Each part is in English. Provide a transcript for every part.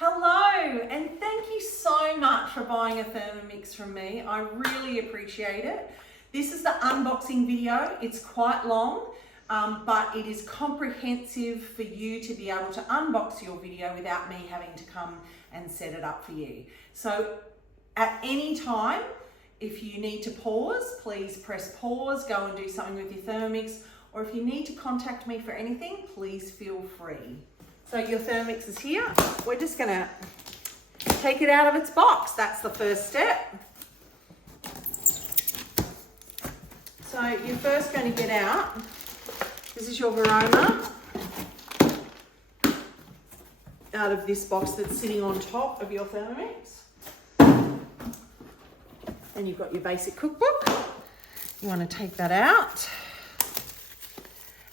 Hello, and thank you so much for buying a Thermomix from me. I really appreciate it. This is the unboxing video. It's quite long, but it is comprehensive for you to be able to unbox your video without me having to come and set it up for you. So at any time, if you need to pause, please press pause, go and do something with your Thermomix, or if you need to contact me for anything, please feel free. So your Thermomix is here. We're just gonna take it out of its box. That's the first step. So you're first going to get out, this is your Verona, out of this box that's sitting on top of your Thermomix. And you've got your basic cookbook. You want to take that out.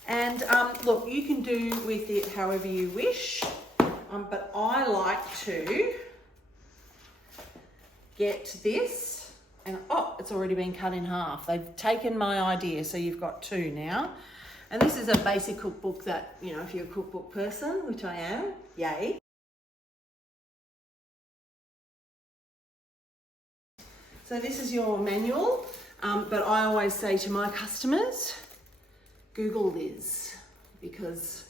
And look, you can do with it however you wish, but I like to get this, and oh, it's already been cut in half. They've taken my idea, so you've got two now. And this is a basic cookbook that, you know, if you're a cookbook person, which I am, yay. So this is your manual, but I always say to my customers, Google this, because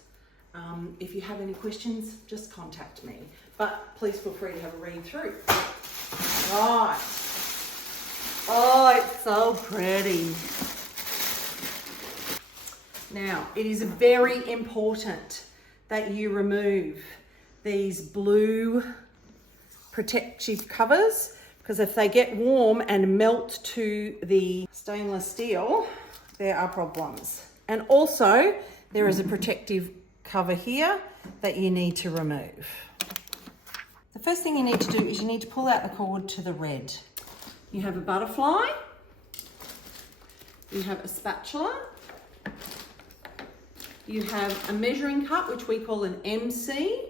if you have any questions, just contact me. But please feel free to have a read through. Right. Oh, it's so pretty. Now, it is very important that you remove these blue protective covers, because if they get warm and melt to the stainless steel, there are problems. And also, there is a protective cover here that you need to remove. The first thing you need to do is you need to pull out the cord to the red. You have a butterfly, you have a spatula, you have a measuring cup, which we call an MC,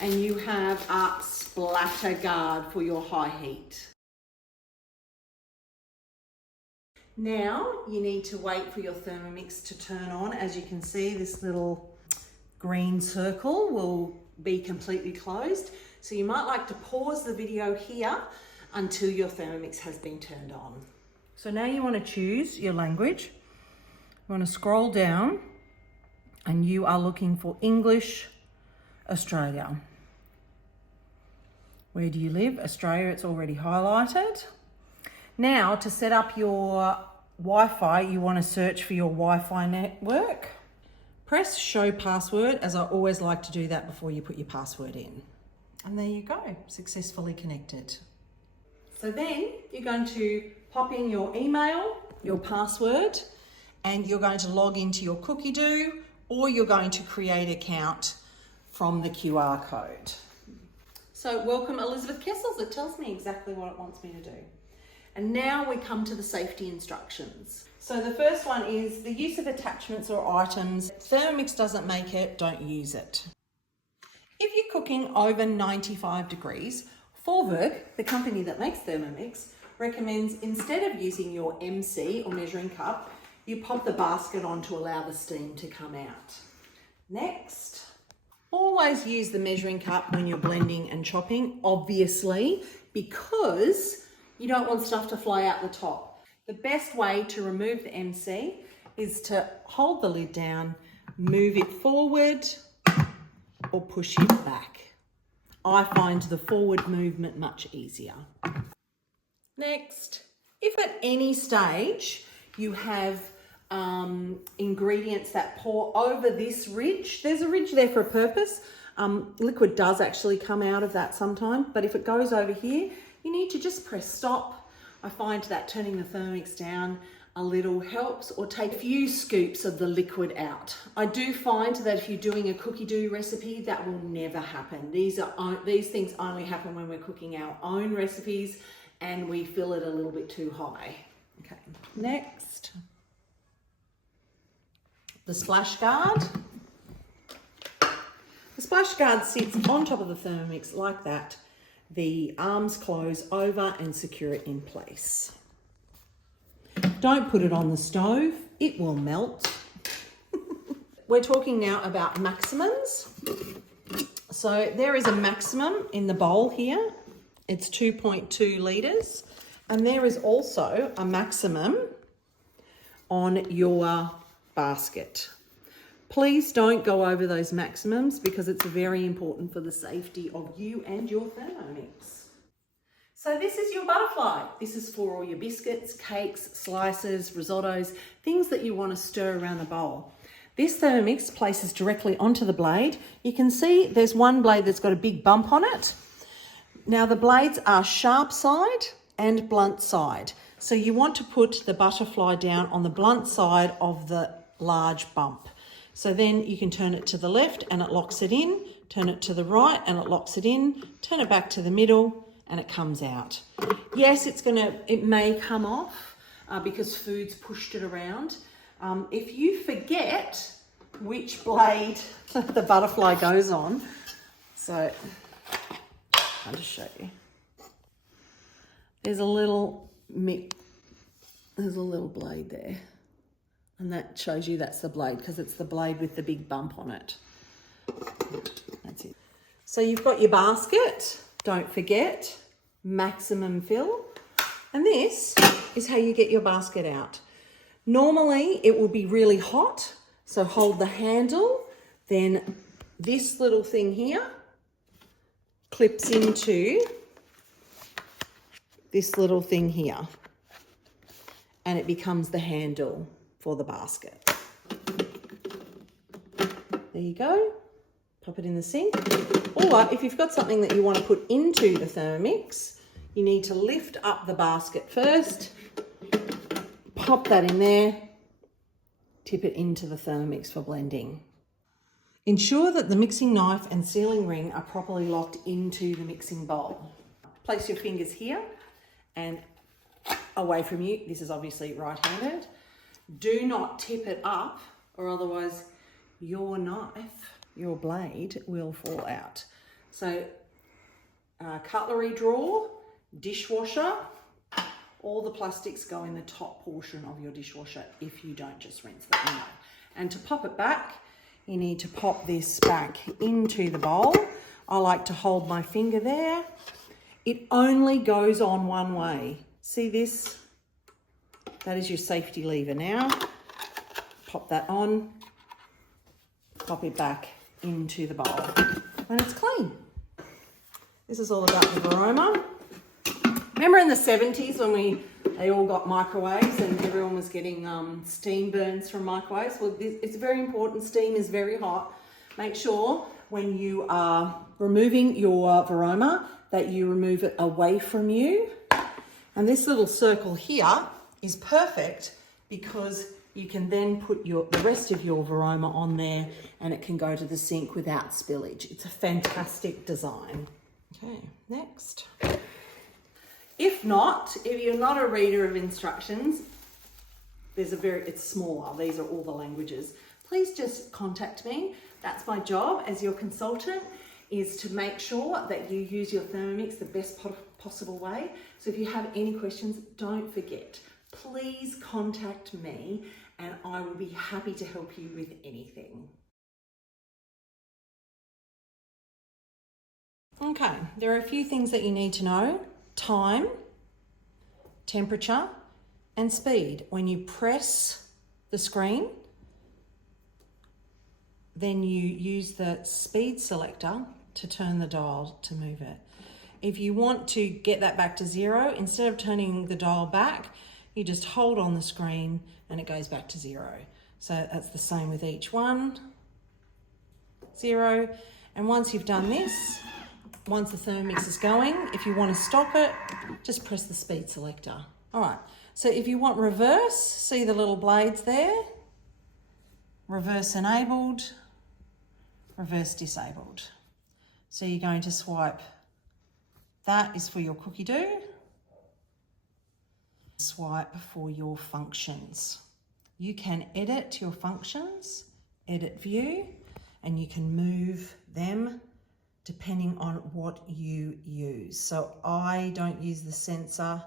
and you have a splatter guard for your high heat. Now you need to wait for your Thermomix to turn on. As you can see, this little green circle will be completely closed. So you might like to pause the video here until your Thermomix has been turned on. So now you want to choose your language. You want to scroll down and you are looking for English, Australia. Where do you live? Australia, it's already highlighted. Now, to set up your Wi-Fi, you want to search for your Wi-Fi network. Press show password, as I always like to do that before you put your password in. And there you go, successfully connected. So then you're going to pop in your email, your password, and you're going to log into your Cookie-Doo, or you're going to create an account from the QR code. So welcome Elizabeth Kessels, it tells me exactly what it wants me to do. And now we come to the safety instructions. So the first one is the use of attachments or items. Thermomix doesn't make it, don't use it. If you're cooking over 95 degrees, Vorwerk, the company that makes Thermomix, recommends instead of using your MC or measuring cup, you pop the basket on to allow the steam to come out. Next, always use the measuring cup when you're blending and chopping, obviously, because you don't want stuff to fly out the top. The best way to remove the MC is to hold the lid down, move it forward, or push it back. I find the forward movement much easier. Next, if at any stage you have ingredients that pour over this ridge, there's a ridge there for a purpose. Liquid does actually come out of that sometimes, but if it goes over here, you need to just press stop. I find that turning the Thermomix down a little helps, or take a few scoops of the liquid out. I do find that if you're doing a Cookie-Doo recipe, that will never happen. These things only happen when we're cooking our own recipes and we fill it a little bit too high. Okay, next. The splash guard. The splash guard sits on top of the Thermomix like that. The arms close over and secure it in place. Don't put it on the stove, it will melt. We're talking now about maximums. So there is a maximum in the bowl here. It's 2.2 litres. And there is also a maximum on your basket. Please don't go over those maximums because it's very important for the safety of you and your Thermomix. So this is your butterfly. This is for all your biscuits, cakes, slices, risottos, things that you want to stir around the bowl. This Thermomix places directly onto the blade. You can see there's one blade that's got a big bump on it. Now the blades are sharp side and blunt side. So you want to put the butterfly down on the blunt side of the large bump. So then you can turn it to the left and it locks it in, turn it to the right and it locks it in, turn it back to the middle and it comes out. Yes, it may come off because food's pushed it around. If you forget which blade the butterfly goes on, so I'll just show you. There's a little blade there. And that shows you that's the blade because it's the blade with the big bump on it. That's it. So you've got your basket, don't forget, maximum fill. And this is how you get your basket out. Normally it will be really hot, so hold the handle, then this little thing here clips into this little thing here and it becomes the handle for the basket. There you go. Pop it in the sink. Or if you've got something that you want to put into the Thermomix, you need to lift up the basket first, pop that in there, tip it into the Thermomix for blending. Ensure that the mixing knife and sealing ring are properly locked into the mixing bowl. Place your fingers here and away from you. This is obviously right-handed. Do not tip it up or otherwise your knife, your blade will fall out. So cutlery drawer, dishwasher, all the plastics go in the top portion of your dishwasher if you don't just rinse them out. And to pop it back, you need to pop this back into the bowl. I like to hold my finger there. It only goes on one way. See this? That is your safety lever now. Pop that on, pop it back into the bowl, and it's clean. This is all about the Varoma. Remember in the 70s when they all got microwaves and everyone was getting steam burns from microwaves? Well, it's very important. Steam is very hot. Make sure when you are removing your Varoma that you remove it away from you. And this little circle here is perfect because you can then put the rest of your Varoma on there and it can go to the sink without spillage. It's a fantastic design. Okay, next. If you're not a reader of instructions, it's smaller. These are all the languages. Please just contact me. That's my job as your consultant, is to make sure that you use your Thermomix the best possible way. So if you have any questions, don't forget, please contact me and I will be happy to help you with anything. Okay, there are a few things that you need to know. Time, temperature, and speed. When you press the screen, then you use the speed selector to turn the dial to move it. If you want to get that back to 0, instead of turning the dial back, you just hold on the screen and it goes back to 0. So that's the same with each one. 0. And once you've done this, once the Thermomix is going, if you want to stop it, just press the speed selector. All right, so if you want reverse, see the little blades there? Reverse enabled, reverse disabled. So you're going to swipe, that is for your cookie dough. Swipe for your functions. You can edit your functions, edit view, and you can move them depending on what you use. So I don't use the sensor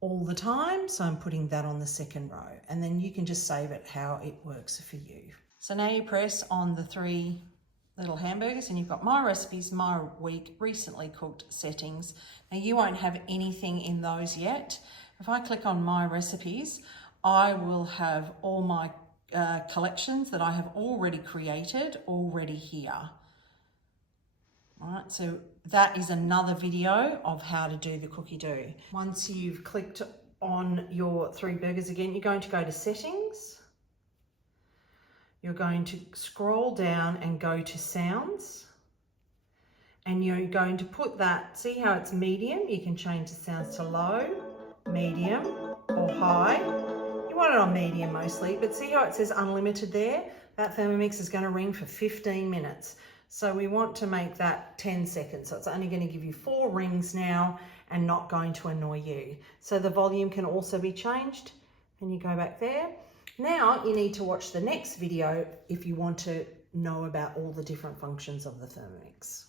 all the time, so I'm putting that on the second row, and then you can just save it how it works for you. So now you press on the 3 little hamburgers, and you've got my recipes, my week, recently cooked settings. Now you won't have anything in those yet. If I click on my recipes, I will have all my collections that I have already created already here. All right, so that is another video of how to do the cookie dough. Once you've clicked on your 3 burgers again, you're going to go to settings. You're going to scroll down and go to sounds. And you're going to put that, see how it's medium? You can change the sounds to low, medium, or high. You want it on medium mostly, but see how it says unlimited there? That Thermomix is going to ring for 15 minutes. So we want to make that 10 seconds. So it's only going to give you 4 rings now and not going to annoy you. So the volume can also be changed. And you go back there. Now you need to watch the next video if you want to know about all the different functions of the Thermomix.